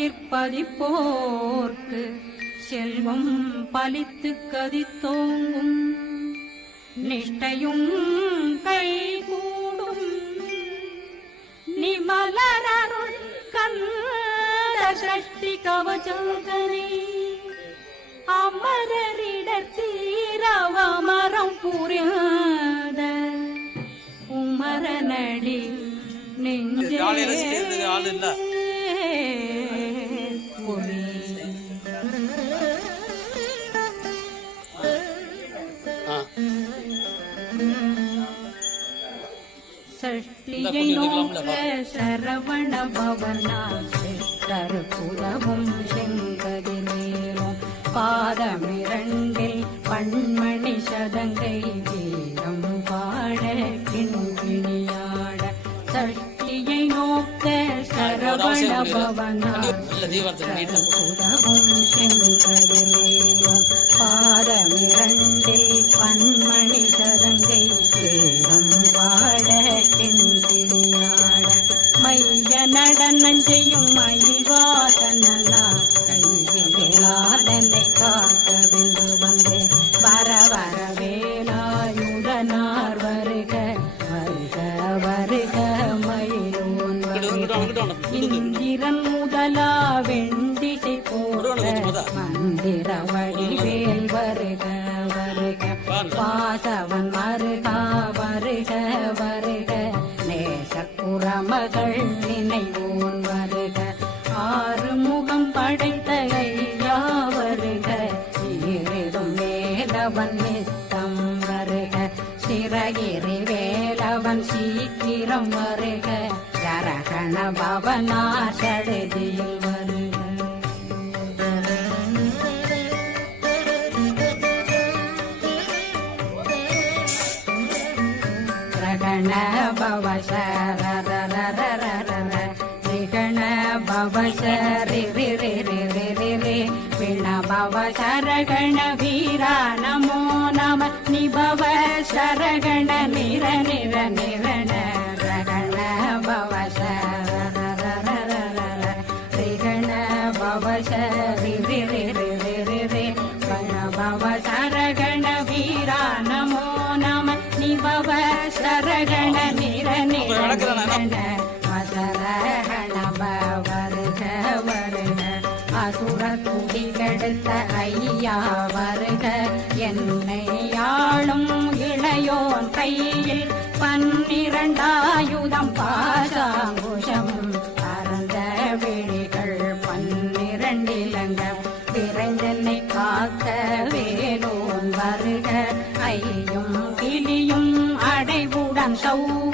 நெஞ்சிற்பதிப்போர்க்கு செல்வம் பலித்து கதித்தோங்கும். நிஷ்டையும் கைகூடும். நிமலரருள் கந்த சஷ்டி கவச்சோதனை அமரரிடத்தீரவமரம் புரியாத உமரனடி நெஞ்சே. பொறி. சஷ்டியை நோக்க சரவண பவனா கருப்புலவும் செங்கதிலேறும் பாதமிரண்டில் பண்மணி சதங்கை வீரம் பாட கிண்கிணியாட சரவண பவனா பாதமிரண்டில் பன்மணி சதங்கை தேகம் பாட கிண்டியாட மைய நடனம் செய்யும் இந்திரன் முதலா வெண்டிசை போல மந்திர வடிவேல் வருக வருக. வாசவன் மருகா வருக வருக. நேசக்குறமகள் நினைவோன் வருக. ஆறு முகம் படைத்த ஐயா வருக. ஈரிடும் மேலவன் நித்தம் வருக. சிறகிரி வேலவன் சீக்கிரம் வருக. बा श प्रगण बाबा शर दरी गण बेरे वीणा शरगण वीरा नमो नी बरगण निरनिर नि பன்னிரண்டாயுதம் பாசாங்குஷம். பரந்த விழிகள் பன்னிரண்டிலங்க விரைந்தென்னை காக்க வேலோன் வருக. ஐயும் கிளியும் அடைவுடன் சௌ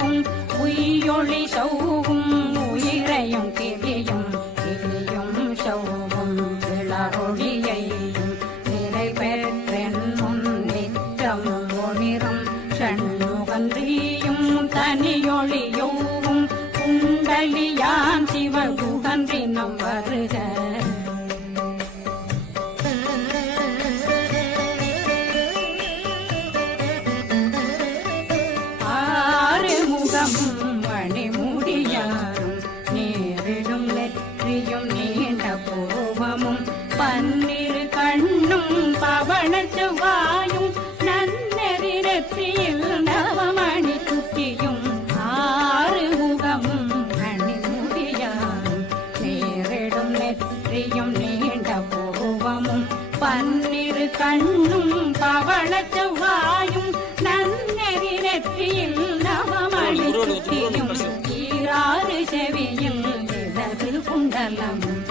வழியான் சிவகுகன்றி நம் வருக. 阿拉姆。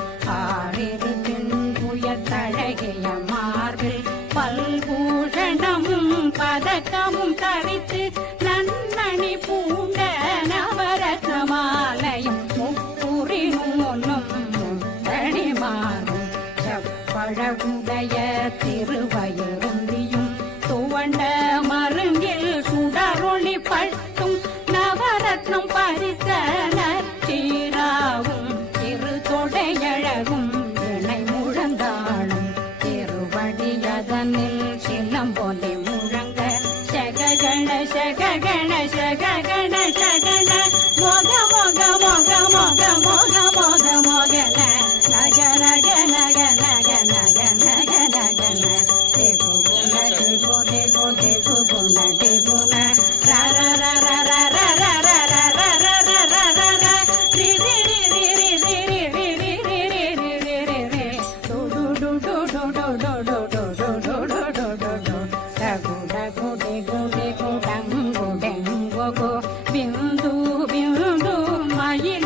பூவிடும் மயில்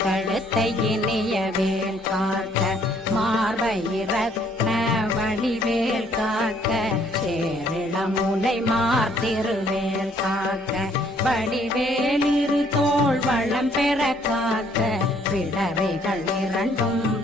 இளங்கழுத்தை இனிய வேல் காக்க மார்பயிரத்ன வழிவேல் காக்க சேரிளமுலை மார்த்திருவேல் காக்க வடிவேல் தோல் வளம் பெற காக்க பிடரைகள் இரண்டும்